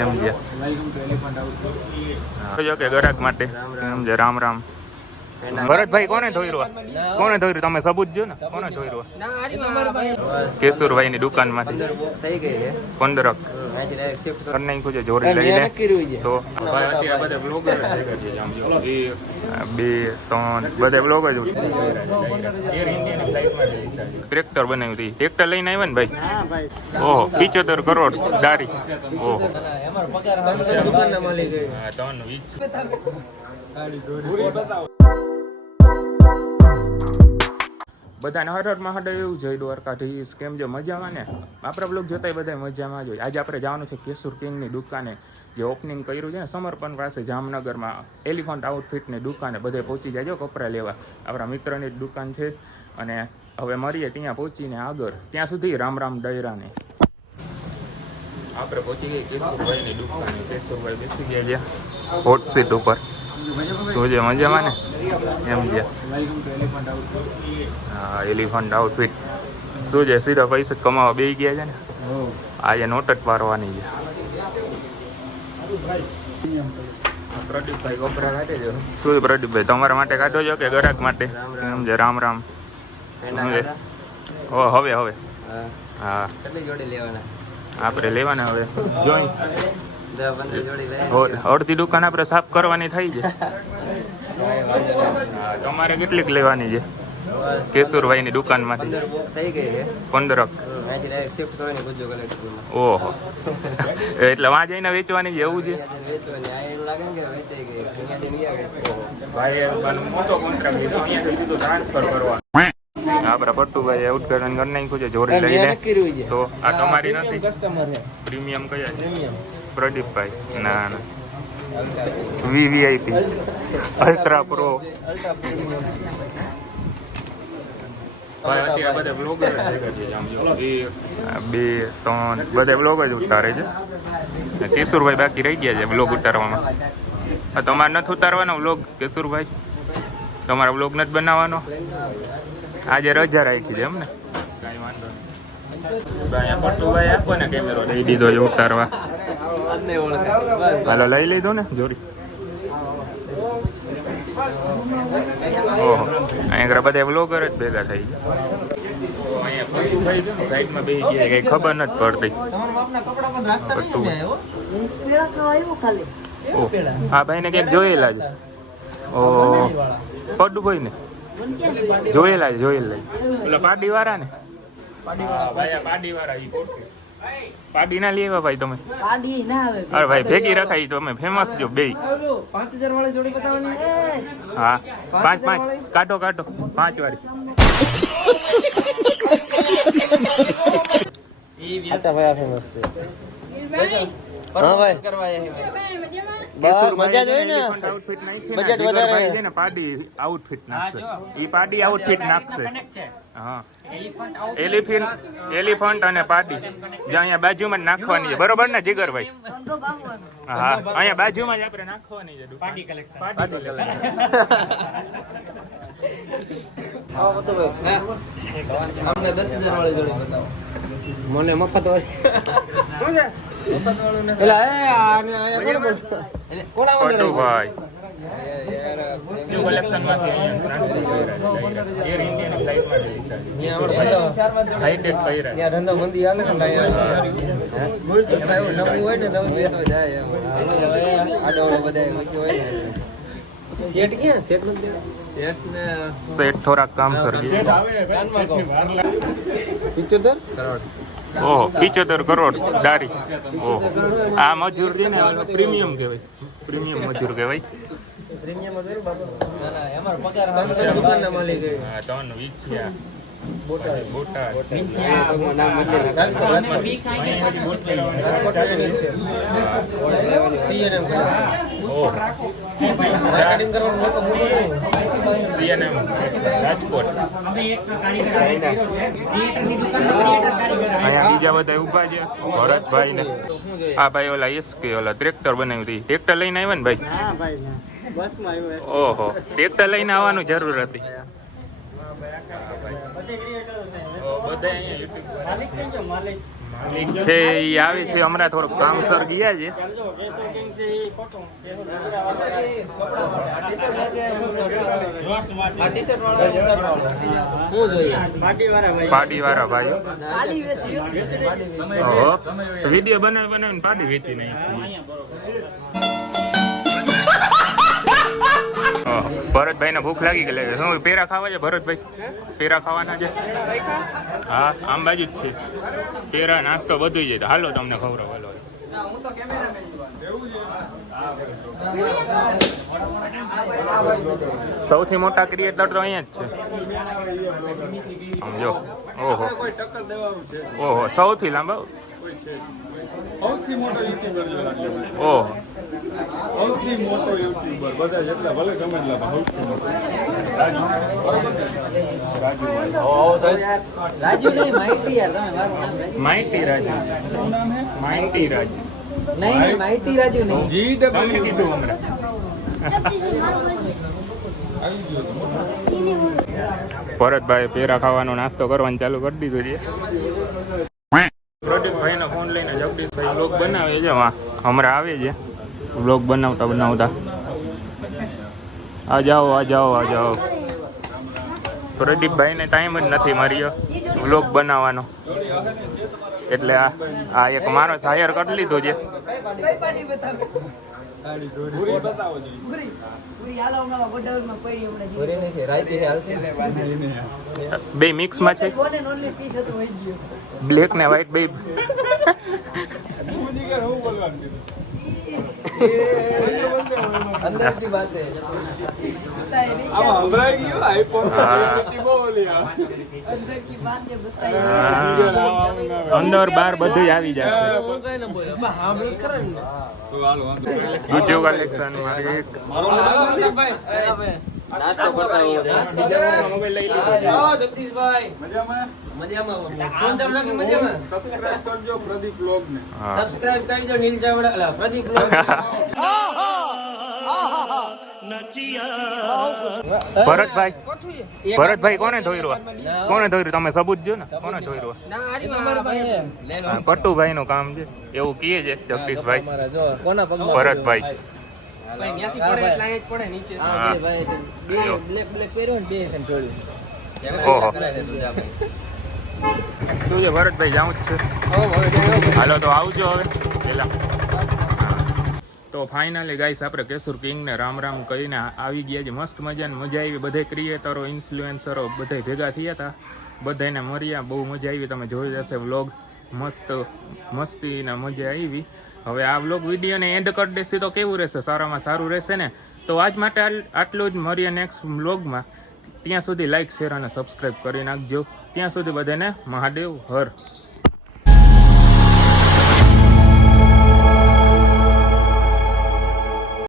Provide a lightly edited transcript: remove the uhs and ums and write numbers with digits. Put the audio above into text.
એમ છે કે ગ્રાહક માટે એમ છે. રામ રામ. ભરતભાઈ કોને ધોઈરું તમે સબૂત જો ને કોને ધોઈરું? કેશુરભાઈ ની દુકાન માંથી 15 કરી નાખ્યું છે જોરી લઈને. તો બે ત્રણ બધા બ્લોગ જ ટ્રેક્ટર બનાવ્યું હતું. ટ્રેક્ટર લઈને આવ્યા ને ભાઈ? ઓહો 75 કરોડ દારી. ઓહો બધાને હર હર મહાદેવ. એવું છે દ્વારકાધીશ. કેમ જો મજામાં ને? આપણા બ્લોગ જોતા બધા મજામાં જ હોય. આજે આપણે જવાનું છે કેશુર કિંગની દુકાને, જે ઓપનિંગ કર્યું છે ને સમર્પણ પાસે જામનગરમાં. એલિફન્ટ આઉટફિટની દુકાને બધે પહોંચી જાજો કપડાં લેવા. આપણા મિત્રની જ દુકાન છે. અને હવે મળીએ ત્યાં પહોંચીને આગળ. ત્યાં સુધી રામ રામ ડાયરાને. આપણે પહોંચી ગઈ કેશુરભાઈની દુકાને. કેશુરભાઈ બેસી ગયા છે હોટ સીટ ઉપર. શું છે મજામાં ને? એમ છે. હા એલિફન્ટ આઉટફિટ. શું છે સીધા પૈસા કમાવા બેસી ગયા છે ને? આજે નોટ જ પારવાની છે. પ્રદીપભાઈ કપડા કાઢે છે. શું પ્રદીપભાઈ તમારા માટે કાઢો છો કે ગ્રાહક માટે? એમ છે. રામ રામ. હવે હા આપણે લેવાના હવે. જોઈ અડધી દુકાન આપણે સાફ કરવાની થઈ છે. તમારે કેટલીક લેવાની છે કેશુરભાઈ ની દુકાન માંથી? 15. ઓહો એટલે વાં જઈને વેચવાની છે એવું છે? આપડા પટ્ટુભાઈ ઉદઘાટન કરી નાખ્યું છે જોરી લઈને. તો આ તમારી નથી? પ્રીમિયમ કયા છે? પ્રદીપભાઈ. ના ના વીવીઆઈપી અલ્ટ્રા પ્રો. બે ત્રણ બધા બ્લોગ જ ઉતારે છે. કેશુરભાઈ બાકી રહી ગયા છે બ્લોગ ઉતારવામાં. તમારે નથી ઉતારવાનો બ્લોગ કેશુરભાઈ? તમારા બ્લોગ નથી બનાવવાનો? આજે રજા રાખી છે એમ ને? કાંઈ વાંધો નહીં. પટ્ટુભાઈ આપો ને કેમેરો લઈ દીધો છે ઉતારવા. હાલો લઈ લીધો ને જોરી. ઓહો અહીંયા બધા બ્લોગર જ ભેગા થઈ ગયા. સાઈડમાં બેસી ગયા કઈ ખબર નથી પડતી. હા ભાઈ ને ક્યાંક જોયેલા છે. ઓ પટ્ટુભાઈ ને જોયેલા પેલા પાડી વાળા ને? પાડી વાળા પાડી ના લેવા ભાઈ તમે? અરે ભાઈ ભેગી રખાઈ તમે ફેમસ જો બે. 5000 વાળી જોડી બતાવવાની. હા 5 કાઢો 5 વાળી. ઈ વ્યસ્ત ભાઈ ફેમસ છે. હા ભાઈ બસ મજા જોઈ ને. બજેટ વધારે છે ને. પાડી આઉટફિટ નાખશે. ઈ પાડી આઉટફિટ નાખશે. હા એલિફન્ટ અને પાડી જે અહીંયા બાજુમાં જ નાખવાની છે બરોબર ને જીગરભાઈ? હા અહીંયા બાજુમાં જ આપણે નાખવાની છે પાડી કલેક્શન. અમને 10000 વાળી જોડી બતાવો. મને મફત વાળી. પટ્ટુભાઈ કલેક્શન માંથી હાઈટેક કર્યા ધંધો મંદી આવે ને નવું હોય ને નવું જાય આડો બધા હોય ને. સેટ ક્યાં? સેટ નથી. સેટ થોડાક કામ સર 75 કરોડ. ઓહો 75 કરોડ દારી. ઓહો આ મજૂર છે ને પ્રીમિયમ કહેવાય. પ્રીમિયમ મજૂર કહેવાય. પ્રીમિયમ મજૂર બાપુ. ના ના અમાર પગાર દુકાનના માલિક. હા તન વિછિયા બોટાદ વિછિયા નામ એટલે રાજકોટ બી ખાઈ રાજકોટ સીએનએમ. ઓહો માર્કેટિંગ કરવાનો મોકો સીએનએમ રાજકોટ. અહીંયા બીજા બધા ઉભા છે ભરતભાઈ ને. હા ભાઈ ઓલા એસકે ઓલા ટ્રેક્ટર બનાવ્યું હતું. ટ્રેક્ટર લઈને આવ્યા ને ભાઈ? હા ભાઈ બસમાં આવ્યો. ઓહો ટ્રેક્ટર લઈને આવવાનું જરૂર હતી. બધા અહીંયા યુટ્યુબ છે એ આવી છે હમણાં થોડુંક કામસર ગયા છે. પાડી વાળા ભાઈ વિડીયો બનાવીને પાડી વેચી નહીં. ભરતભાઈ ને ભૂખ લાગી ગઈ. શું પેરા ખાવા છે ભરતભાઈ? પેરા ખાવાના છે? હા આમ બાજુ જ છે પેરા નાસ્તો બધું છે. હાલો તમને ખવડાવો. સૌથી મોટા ક્રિએટર તો અહીંયા જ છે સમજો. ઓહો ઓહો સૌથી લાંબા સૌથી મોટો યુટ્યુબર ઓહો સૌથી મોટો યુટ્યુબર બધા જેટલા ભલે ગમે એટલા સૌથી મોટો રાજુ નહીં માઇટી યાર તમે મારું નામ માઇટી રાજુ. માઇટી રાજુ નહીં માઇટી રાજુ નહીં જી તમને કીધું હમણાં. ભરતભાઈ પેરા ખાવાનો નાસ્તો કરવાનું ચાલુ કરી દીધું છે. પ્રદીપભાઈ નો ફોન લઈને જગદીશભાઈ વ્લોગ બનાવે છે. હમણાં આવે છે વ્લોગ બનાવતા. આ જાઓ. પ્રદીપભાઈ ને ટાઈમ જ નથી માર્યો વ્લોગ બનાવવાનો એટલે આ એક માણસ હાયર કરી લીધો છે. બે મિક્સમાં છે બ્લેક ને વ્હાઈટ બે. અંદર બાર બધું આવી જશે. બીજું કલેક્શન નાસ્તો કરતા મોબાઈલ લઈ લીધો. જગદીશભાઈ મજામાં ફોન ચાલુ રાખી મજામાં. સબસ્ક્રાઇબ કરજો પ્રદીપ વ્લોગ ને. સબસ્ક્રાઇબ કરી દો નીલ ચાવડા પ્રદીપ વ્લોગ. ભરતભાઈ કોને ધોર્યું તમે સબૂત જો ને કોને ધોર્યું? પટ્ટુભાઈ નું કામ છે એવું કહે છે જગદીશભાઈ. ભરતભાઈ શું છે ભરતભાઈ જાઉં જ છે. હાલો તો આવજો હવે પેલા. તો ફાઇનલી ગાઈસ આપણે કેસુર કિંગને રામ રામ કહીને આવી ગયા છે. મસ્ત મજાની મજા આવી. બધે ક્રિએટરો ઇન્ફ્લુએન્સરો બધા ભેગા થયા હતા. બધાને મળ્યા બહુ મજા આવી. તમે જોઈ જશે વ્લોગ મસ્તીને મજા આવી. હવે આ વ્લોગ વિડીયોને એન્ડ કરી દેશે તો કેવું રહેશે? સારામાં સારું રહેશે ને? તો આજ માટે આટલું જ. મળીએ નેક્સ્ટ વ્લોગમાં. ત્યાં સુધી લાઈક શેર અને સબસ્ક્રાઈબ કરી નાખજો. ત્યાં સુધી બધાને મહાદેવ હર.